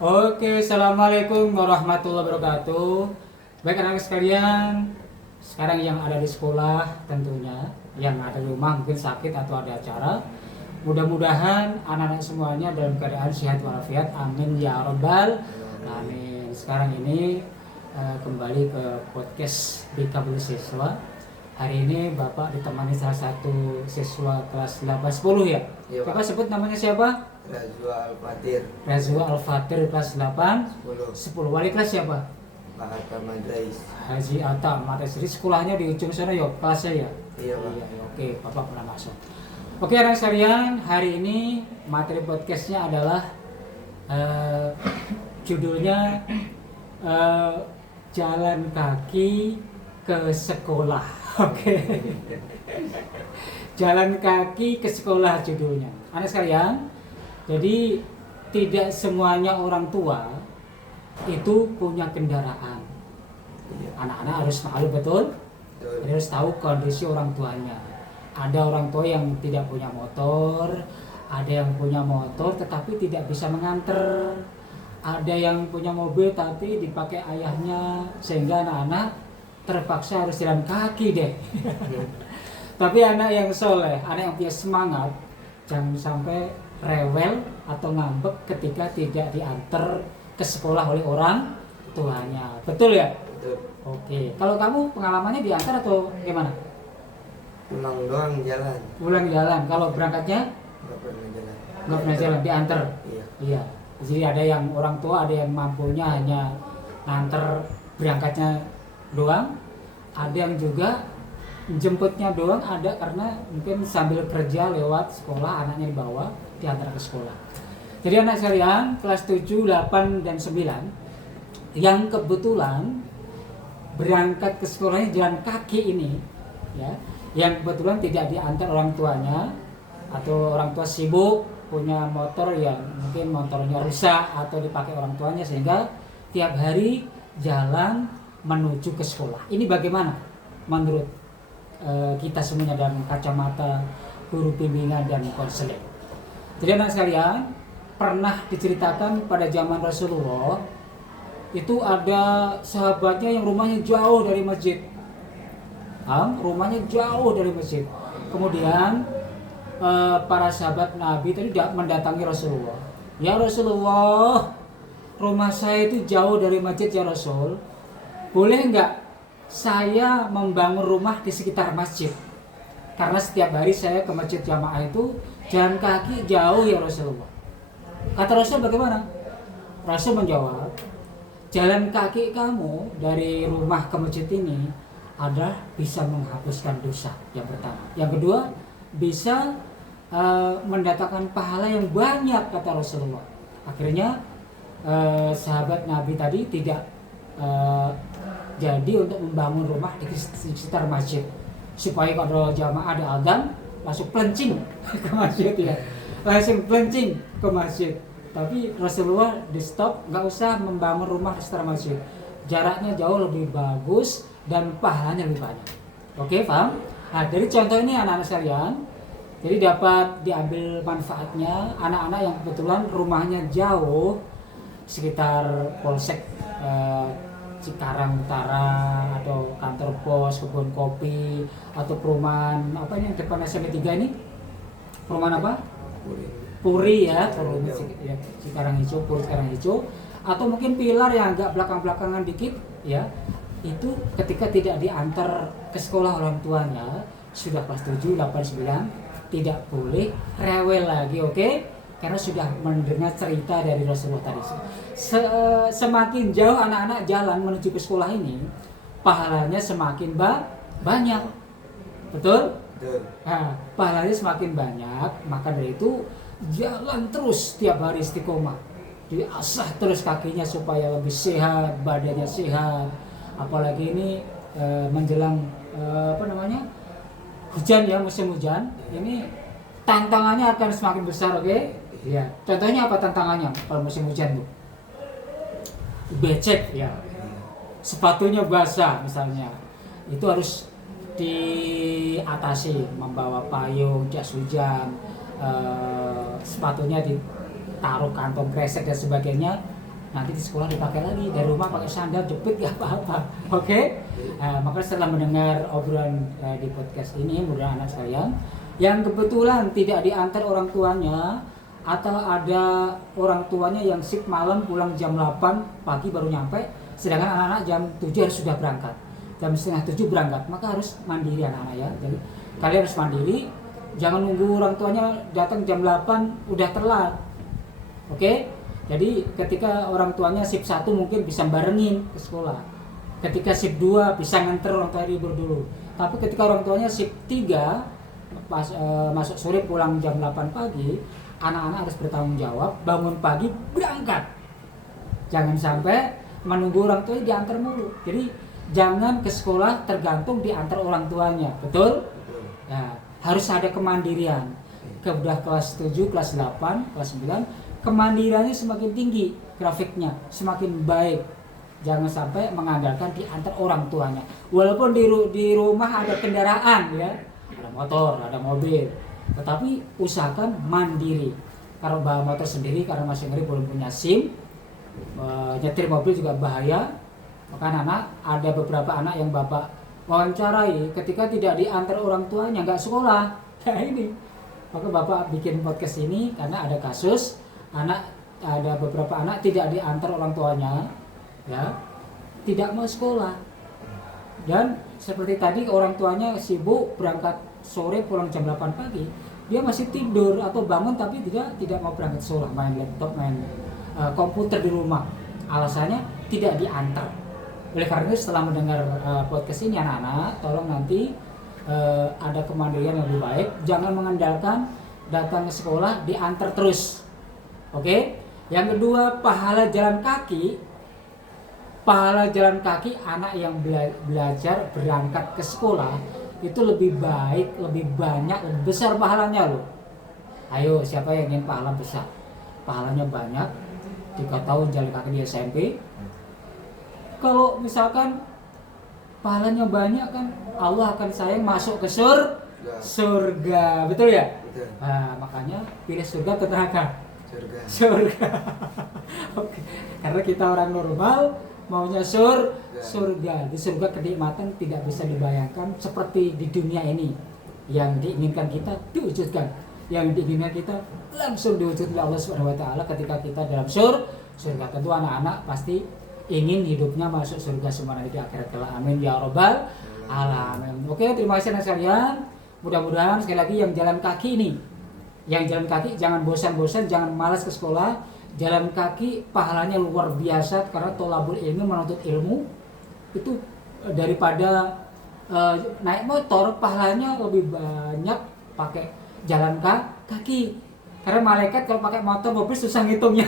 Oke, assalamualaikum warahmatullahi wabarakatuh. Baik anak-anak sekalian, sekarang yang ada di sekolah tentunya, yang ada di rumah mungkin sakit atau ada acara. Mudah-mudahan anak-anak semuanya dalam keadaan sehat walafiat. Amin ya robbal amin. Sekarang ini kembali ke podcast BK Bulu Siswa. Hari ini Bapak ditemani salah satu siswa kelas 810 ya. Iya, Bapak sebut namanya siapa? Razwa Al-Fatir Razwa Al-Fatir kelas 8 10 10. Wali kelas siapa? Pak Hatta Madrais. Haji Atta Madrais. Jadi sekolahnya di ujung sana ya, kelasnya ya? Iya, Pak. Iya, oke, Bapak pernah masuk. Oke anak sekalian, hari ini materi podcastnya adalah judulnya jalan kaki ke sekolah. Oke. Jalan kaki ke sekolah judulnya. Anak sekalian, jadi tidak semuanya orang tua itu punya kendaraan. Iya. Anak-anak harus tahu betul, Betul. harus tahu kondisi orang tuanya. Ada orang tua yang tidak punya motor, ada yang punya motor tetapi tidak bisa mengantar, ada yang punya mobil tapi dipakai ayahnya sehingga anak-anak terpaksa harus jalan kaki deh. Tapi anak yang soleh, anak yang punya semangat, jangan sampai rewel atau ngambek ketika tidak diantar ke sekolah oleh orang tuanya. Betul ya? Betul. Oke. Kalau kamu pengalamannya diantar atau gimana? Pulang doang jalan. Pulang jalan. Kalau berangkatnya Nggak pernah jalan. nggak pernah jalan, diantar. Iya. Iya. Jadi ada yang orang tua, ada yang mampunya hanya nganter berangkatnya doang. Ada yang juga jemputnya doang, ada karena mungkin sambil kerja lewat sekolah anaknya dibawa diantar ke sekolah. Jadi anak sekalian kelas 7, 8 dan 9 yang kebetulan berangkat ke sekolahnya jalan kaki ini ya, yang kebetulan tidak diantar orang tuanya atau orang tua sibuk punya motor yang mungkin motornya rusak atau dipakai orang tuanya sehingga tiap hari jalan menuju ke sekolah. Ini bagaimana menurut kita semuanya dalam kacamata guru bimbingan dan konseling? Jadi anak sekalian, pernah diceritakan pada zaman Rasulullah itu ada sahabatnya yang rumahnya jauh dari masjid. Rumahnya jauh dari masjid. Kemudian para sahabat Nabi tadi mendatangi Rasulullah. Ya Rasulullah, rumah saya itu jauh dari masjid ya Rasul. Boleh nggak saya membangun rumah di sekitar masjid? Karena setiap hari saya ke masjid jamaah itu jalan kaki jauh ya Rasulullah. Kata Rasul bagaimana? Rasul menjawab, jalan kaki kamu dari rumah ke masjid ini adalah bisa menghapuskan dosa yang pertama. Yang kedua, bisa mendatangkan pahala yang banyak kata Rasulullah. Akhirnya sahabat Nabi tadi tidak jadi untuk membangun rumah di sekitar masjid supaya kalau jamaah ada adzan langsung pelencing ke masjid ya, langsung pelencing ke masjid. Tapi Rasulullah di stop, nggak usah membangun rumah di sekitar masjid, jaraknya jauh lebih bagus dan pahalanya lebih banyak. Oke, paham? Nah dari contoh ini anak-anak sekalian, jadi dapat diambil manfaatnya anak-anak yang kebetulan rumahnya jauh sekitar Polsek Cikarang Utara atau kantor pos, kebun kopi atau perumahan apa ini yang depan SMP 3 ini? Perumahan apa? Puri ya, Puri ya, Cikarang Hijau, Puri Cikarang Hijau, atau mungkin pilar yang agak belakang-belakangan dikit ya. Itu ketika tidak diantar ke sekolah orang tuanya, sudah kelas 7, 8, 9 tidak boleh rewel lagi, oke? Karena sudah mendengar cerita dari Rasulullah tadi. Semakin jauh anak-anak jalan menuju ke sekolah ini, pahalanya semakin banyak. Betul? Betul. Nah, pahalanya semakin banyak, maka dari itu jalan terus tiap hari istiqomah. Diasah terus kakinya supaya lebih sehat, badannya sehat. Apalagi ini menjelang hujan ya, musim hujan. Ini tantangannya akan semakin besar, oke? Ya. Contohnya apa tantangannya kalau musim hujan tuh? Becek ya. Sepatunya basah misalnya. Itu harus diatasi, membawa payung, jas hujan, sepatunya ditaruh kantong kresek dan sebagainya nanti di sekolah dipakai lagi, dari rumah pakai sandal jepit gak apa-apa. Oke? Maka setelah mendengar obrolan di podcast ini, mudah anak sekalian yang kebetulan tidak diantar orang tuanya atau ada orang tuanya yang shift malam pulang jam 8 pagi baru nyampe, sedangkan anak-anak jam 7 harus sudah berangkat, jam setengah 7 berangkat, maka harus mandiri anak-anak ya. Jadi kalian harus mandiri, jangan nunggu orang tuanya datang jam 8 udah telat. Oke? Jadi ketika orang tuanya shift 1 mungkin bisa barengin ke sekolah, ketika shift 2 bisa nganter orang tua libur dulu, tapi ketika orang tuanya shift 3 pas masuk sore pulang jam 8 pagi, anak-anak harus bertanggung jawab, bangun pagi berangkat. Jangan sampai menunggu orang tuanya diantar mulu. Jadi jangan ke sekolah tergantung diantar orang tuanya, betul? Betul. Ya, harus ada kemandirian. Udah kelas 7, kelas 8, kelas 9, kemandiriannya semakin tinggi, grafiknya semakin baik. Jangan sampai mengandalkan diantar orang tuanya. Walaupun di rumah ada kendaraan ya, ada motor, ada mobil, tetapi usahakan mandiri. Kalau bawa motor sendiri karena masih belum punya SIM, nyetir mobil juga bahaya. Maka anak ada beberapa anak yang bapak wawancarai ketika tidak diantar orang tuanya nggak sekolah. Ya ini, maka bapak bikin podcast ini karena ada kasus ada beberapa anak tidak diantar orang tuanya, ya, tidak mau sekolah. Dan seperti tadi orang tuanya sibuk berangkat sore pulang jam 8 pagi, dia masih tidur atau bangun tapi tidak mau berangkat sekolah, main laptop, main komputer di rumah. Alasannya tidak diantar. Oleh karena itu setelah mendengar podcast ini anak-anak, tolong nanti ada kemandirian yang lebih baik, jangan mengandalkan datang ke sekolah diantar terus. Oke? Yang kedua, pahala jalan kaki anak yang belajar berangkat ke sekolah itu lebih baik, lebih banyak, lebih besar pahalanya loh. Ayo, siapa yang ingin pahala besar? Pahalanya banyak. 3 tahun jalan kaki di SMP. Kalau misalkan pahalanya banyak kan Allah akan sayang masuk ke surga. Betul ya? Betul. Nah, makanya pilih surga atau neraka? Surga. Oke. Karena kita orang normal maunya surga. Di surga kenikmatan tidak bisa dibayangkan seperti di dunia ini. Yang diinginkan kita diwujudkan, yang diinginkan kita langsung diwujudkan oleh Allah Subhanahu wa taala ketika kita dalam surga. Tentu anak-anak pasti ingin hidupnya masuk surga semua nanti di akhirat kelak. Amin ya rabbal alamin. Oke, terima kasih anak sekalian. Mudah-mudahan sekali lagi yang jalan kaki ini, yang jalan kaki jangan bosan-bosan, jangan malas ke sekolah. Jalan kaki pahalanya luar biasa karena tolabul ilmi, menuntut ilmu itu daripada naik motor, pahalanya lebih banyak pakai jalan kaki. Karena malaikat kalau pakai motor mobil susah ngitungnya.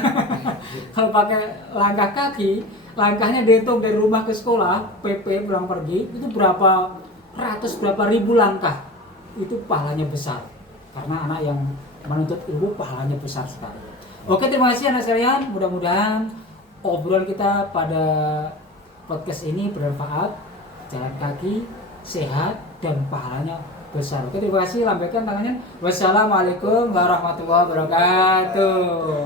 Kalau pakai langkah kaki, langkahnya dihitung dari rumah ke sekolah, PP pulang pergi itu berapa ribu langkah. Itu pahalanya besar. Karena anak yang menuntut ilmu pahalanya besar sekali. Oke, terima kasih anak sekalian. Mudah-mudahan obrolan kita pada podcast ini bermanfaat. Jalan kaki sehat dan pahalanya besar. Oke, terima kasih. Lambaikan tangannya. Wassalamualaikum warahmatullahi wabarakatuh.